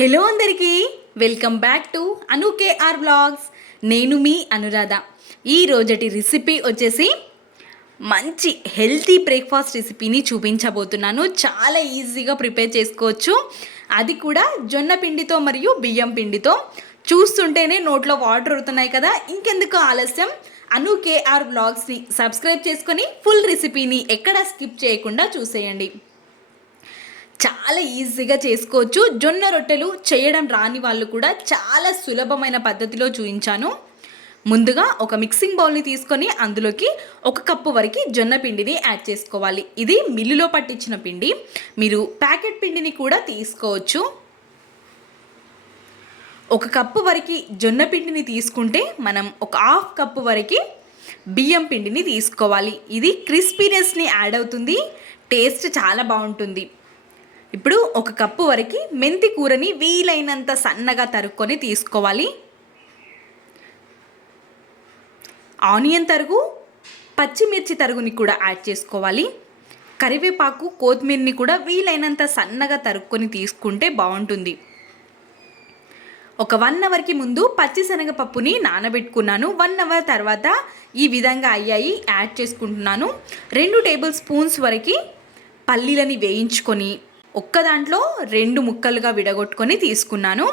Hello అందరికీ welcome back to Anu KR blogs. నేను మీ అనురాధ. ఈ రోజటి రెసిపీ వచ్చేసి మంచి హెల్తీ బ్రేక్ఫాస్ట్ రెసిపీని చూపించబోతున్నాను. చాలా ఈజీగా ప్రిపేర్ చేసుకోవచ్చు. అది కూడా జొన్న పిండితో మరియు బియ్యం పిండితో. చూస్తుంటేనే నోట్లో వాటర్ అవుతున్నాయి కదా. ఇంకెందుకు ఆలస్యం? అను కేఆర్ బ్లాగ్స్ని సబ్స్క్రైబ్ చేసుకొని ఫుల్ రెసిపీని ఎక్కడా స్కిప్ చేయకుండా చూసేయండి. చాలా ఈజీగా చేసుకోవచ్చు. జొన్న రొట్టెలు చేయడం రాని వాళ్ళు కూడా చాలా సులభమైన పద్ధతిలో చూపించాను ముందుగా ఒక మిక్సింగ్ బౌల్ని తీసుకొని అందులోకి ఒక కప్పు వరకు జొన్న పిండిని యాడ్ చేసుకోవాలి. ఇది మిల్లులో పట్టించిన పిండి. మీరు ప్యాకెట్ పిండిని కూడా తీసుకోవచ్చు. ఒక కప్పు వరకు జొన్న పిండిని తీసుకుంటే మనం ఒక హాఫ్ కప్పు వరకు బియ్యం పిండిని తీసుకోవాలి. ఇది క్రిస్పీనెస్ని యాడ్ అవుతుంది. టేస్ట్ చాలా బాగుంటుంది. ఇప్పుడు ఒక కప్పు వరకు మెంతి కూరని వీలైనంత సన్నగా తరుక్కొని తీసుకోవాలి. ఆనియన్ తరుగు పచ్చిమిర్చి తరుగుని కూడా యాడ్ చేసుకోవాలి. కరివేపాకు కొత్తిమీరని కూడా వీలైనంత సన్నగా తరుక్కొని తీసుకుంటే బాగుంటుంది. ఒక వన్ అవర్కి ముందు పచ్చిశనగపప్పుని నానబెట్టుకున్నాను. వన్ అవర్ తర్వాత ఈ విధంగా అయ్యాయి యాడ్ చేసుకుంటున్నాను. రెండు టేబుల్ స్పూన్స్ వరకు పల్లీలని వేయించుకొని ఒక్క దాంట్లో రెండు ముక్కలుగా విడగొట్టుకొని తీసుకున్నాను.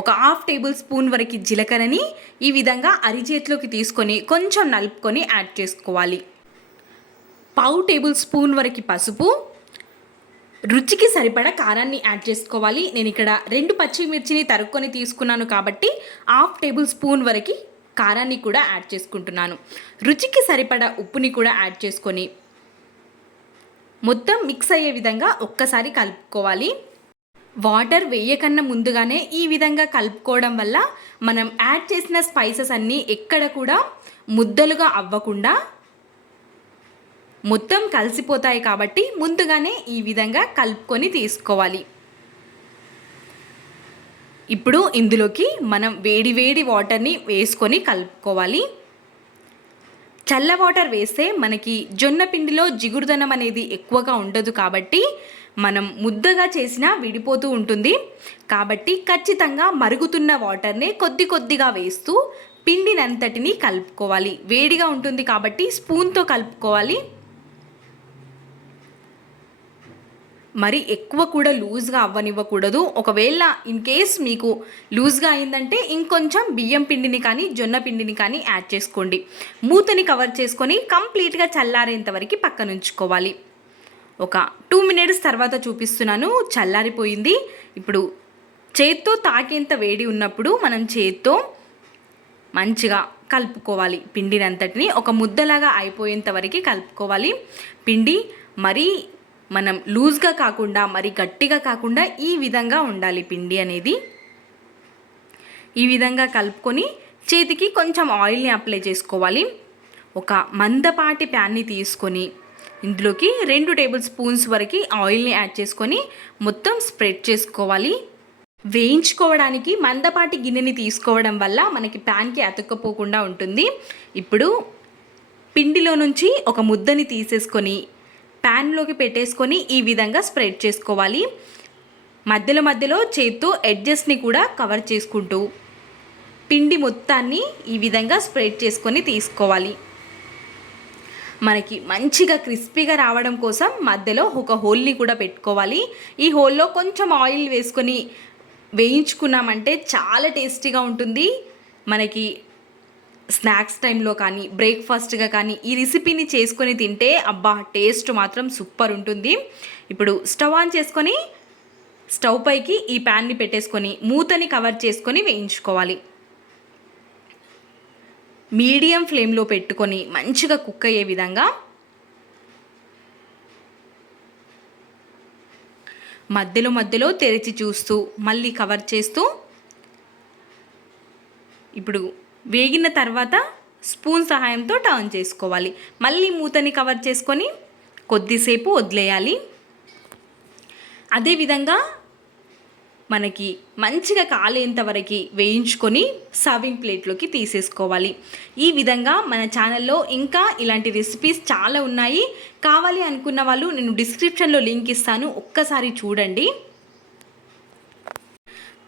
ఒక హాఫ్ టేబుల్ స్పూన్ వరకు జీలకర్రని ఈ విధంగా అరిచేతిలోకి తీసుకొని కొంచెం నలుపుకొని యాడ్ చేసుకోవాలి. పావు టేబుల్ స్పూన్ వరకు పసుపు. రుచికి సరిపడా కారాన్ని యాడ్ చేసుకోవాలి. నేను ఇక్కడ రెండు పచ్చిమిర్చిని తరుక్కొని తీసుకున్నాను కాబట్టి హాఫ్ టేబుల్ స్పూన్ వరకు కారాన్ని కూడా యాడ్ చేసుకుంటున్నాను. రుచికి సరిపడా ఉప్పుని కూడా యాడ్ చేసుకొని మొత్తం మిక్స్ అయ్యే విధంగా ఒక్కసారి కలుపుకోవాలి. వాటర్ వేయకన్నా ముందుగానే ఈ విధంగా కలుపుకోవడం వల్ల మనం యాడ్ చేసిన స్పైసెస్ అన్నీ ఎక్కడ కూడా ముద్దలుగా అవ్వకుండా మొత్తం కలిసిపోతాయి కాబట్టి ముందుగానే ఈ విధంగా కలుపుకొని తీసుకోవాలి. ఇప్పుడు ఇందులోకి మనం వేడి వేడి వాటర్ని వేసుకొని కలుపుకోవాలి. చల్ల వాటర్ వేస్తే మనకి జొన్న పిండిలో జిగురుదనం అనేది ఎక్కువగా ఉండదు కాబట్టి మనం ముద్దగా చేసినా విడిపోతూ ఉంటుంది. కాబట్టి ఖచ్చితంగా మరుగుతున్న వాటర్నే కొద్ది కొద్దిగా వేస్తూ పిండినంతటిని కలుపుకోవాలి. వేడిగా ఉంటుంది కాబట్టి స్పూన్తో కలుపుకోవాలి. మరి ఎక్కువ కూడా లూజ్గా అవ్వనివ్వకూడదు. ఒకవేళ ఇన్ కేస్ మీకు లూజ్గా అయిందంటే ఇంకొంచెం బియ్యం పిండిని కానీ జొన్న పిండిని కానీ యాడ్ చేసుకోండి. మూతని కవర్ చేసుకొని కంప్లీట్గా చల్లారేంత వరకు పక్కన ఉంచుకోవాలి ఒక టూ మినిట్స్ తర్వాత చూపిస్తున్నాను. చల్లారిపోయింది. ఇప్పుడు చేత్తో తాకేంత వేడి ఉన్నప్పుడు మనం చేత్తో మంచిగా కలుపుకోవాలి. పిండినంతటిని ఒక ముద్దలాగా అయిపోయేంత వరకు కలుపుకోవాలి. పిండి మరీ మనం లూజ్గా కాకుండా మరి గట్టిగా కాకుండా ఈ విధంగా ఉండాలి పిండి అనేది. ఈ విధంగా కలుపుకొని చేతికి కొంచెం ఆయిల్ని అప్లై చేసుకోవాలి. ఒక మందపాటి ప్యాన్ని తీసుకొని ఇందులోకి రెండు టేబుల్ స్పూన్స్ వరకు ఆయిల్ని యాడ్ చేసుకొని మొత్తం స్ప్రెడ్ చేసుకోవాలి. వేయించుకోవడానికి మందపాటి గిన్నెని తీసుకోవడం వల్ల మనకి ప్యాన్కి అతుక్కపోకుండా ఉంటుంది. ఇప్పుడు పిండిలో నుంచి ఒక ముద్దని తీసేసుకొని ప్యాన్లోకి పెట్టేసుకొని ఈ విధంగా స్ప్రెడ్ చేసుకోవాలి. మధ్యలో మధ్యలో చేత్తో ఎడ్జెస్ని కూడా కవర్ చేసుకుంటూ పిండి మొత్తాన్ని ఈ విధంగా స్ప్రెడ్ చేసుకొని తీసుకోవాలి. మనకి మంచిగా క్రిస్పీగా రావడం కోసం మధ్యలో ఒక హోల్ని కూడా పెట్టుకోవాలి. ఈ హోల్లో కొంచెం ఆయిల్ వేసుకొని వేయించుకున్నామంటే చాలా టేస్టీగా ఉంటుంది. మనకి స్నాక్స్ టైంలో కానీ బ్రేక్ఫాస్ట్గా కానీ ఈ రెసిపీని చేసుకొని తింటే అబ్బా టేస్ట్ మాత్రం సూపర్ ఉంటుంది. ఇప్పుడు స్టవ్ ఆన్ చేసుకొని స్టవ్ పైకి ఈ ప్యాన్ని పెట్టేసుకొని మూతని కవర్ చేసుకొని వేయించుకోవాలి. మీడియం ఫ్లేమ్లో పెట్టుకొని మంచిగా కుక్ అయ్యే విధంగా మధ్యలో మధ్యలో తెరిచి చూస్తూ మళ్ళీ కవర్ చేస్తూ ఇప్పుడు వేగిన తర్వాత స్పూన్ సహాయంతో టర్న్ చేసుకోవాలి. మళ్ళీ మూతని కవర్ చేసుకొని కొద్దిసేపు వదిలేయాలి. అదేవిధంగా మనకి మంచిగా కాలేంత వరకు వేయించుకొని సర్వింగ్ ప్లేట్లోకి తీసేసుకోవాలి. ఈ విధంగా మన ఛానల్లో ఇంకా ఇలాంటి రెసిపీస్ చాలా ఉన్నాయి. కావాలి అనుకున్న వాళ్ళు నేను డిస్క్రిప్షన్లో లింక్ ఇస్తాను. ఒక్కసారి చూడండి.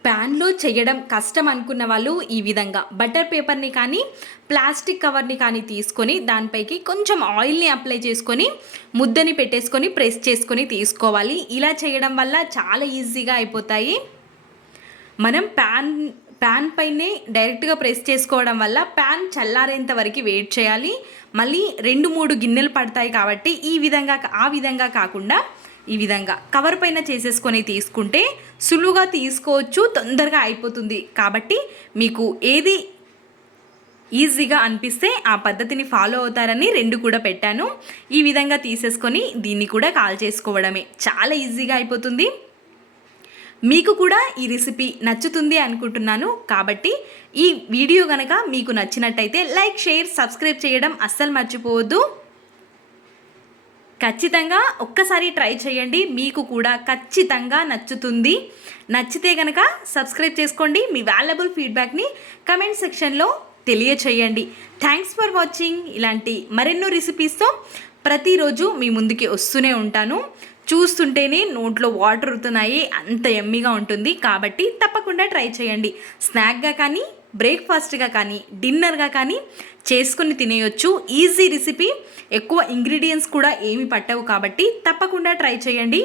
ప్యాన్లో చేయడం కష్టం అనుకున్న వాళ్ళు ఈ విధంగా. బటర్ పేపర్ని కానీ ప్లాస్టిక్ కవర్ని కానీ తీసుకొని దానిపైకి కొంచెం ఆయిల్ని అప్లై చేసుకొని ముద్దని పెట్టేసుకొని ప్రెస్ చేసుకొని తీసుకోవాలి. ఇలా చేయడం వల్ల చాలా ఈజీగా అయిపోతాయి. మనం ప్యాన్ ప్యాన్ పైనే డైరెక్ట్గా ప్రెస్ చేసుకోవడం వల్ల ప్యాన్ చల్లారేంత వరకు వెయిట్ చేయాలి. మళ్ళీ రెండు మూడు గిన్నెలు పడతాయి కాబట్టి ఈ విధంగా ఆ విధంగా కాకుండా ఈ విధంగా కవర్ పైన చేసేసుకొని తీసుకుంటే సులువుగా తీసుకోవచ్చు తొందరగా అయిపోతుంది. కాబట్టి మీకు ఏది ఈజీగా అనిపిస్తే ఆ పద్ధతిని ఫాలో అవుతారని రెండు కూడా పెట్టాను. ఈ విధంగా తీసేసుకొని దీన్ని కూడా కాల్ చేసుకోవడమే. చాలా ఈజీగా అయిపోతుంది. మీకు కూడా ఈ రెసిపీ నచ్చుతుంది అనుకుంటున్నాను. కాబట్టి ఈ వీడియో కనుక మీకు నచ్చినట్టయితే లైక్ షేర్ సబ్స్క్రైబ్ చేయడం అస్సలు మర్చిపోవద్దు. ఖచ్చితంగా ఒక్కసారి ట్రై చేయండి. మీకు కూడా ఖచ్చితంగా నచ్చుతుంది. నచ్చితే కనుక సబ్స్క్రైబ్ చేసుకోండి. మీ వాల్యుబుల్ ఫీడ్బ్యాక్ని కమెంట్ సెక్షన్లో తెలియచేయండి. థ్యాంక్స్ ఫర్ వాచింగ్ ఇలాంటి మరెన్నో రెసిపీస్తో ప్రతిరోజు మీ ముందుకి వస్తూనే ఉంటాను. చూస్తుంటేనే నోట్లో వాటర్ అవుతున్నాయి అంత ఎమ్మిగా ఉంటుంది. కాబట్టి తప్పకుండా ట్రై చేయండి. స్నాక్గా కానీ బ్రేక్ఫాస్ట్గా కానీ డిన్నర్గా కానీ చేసుకుని తినేయొచ్చు. Easy recipe. ఎక్కువ ఇంగ్రీడియంట్స్ కూడా ఏమి పట్టవు కాబట్టి తప్పకుండా ట్రై చేయండి.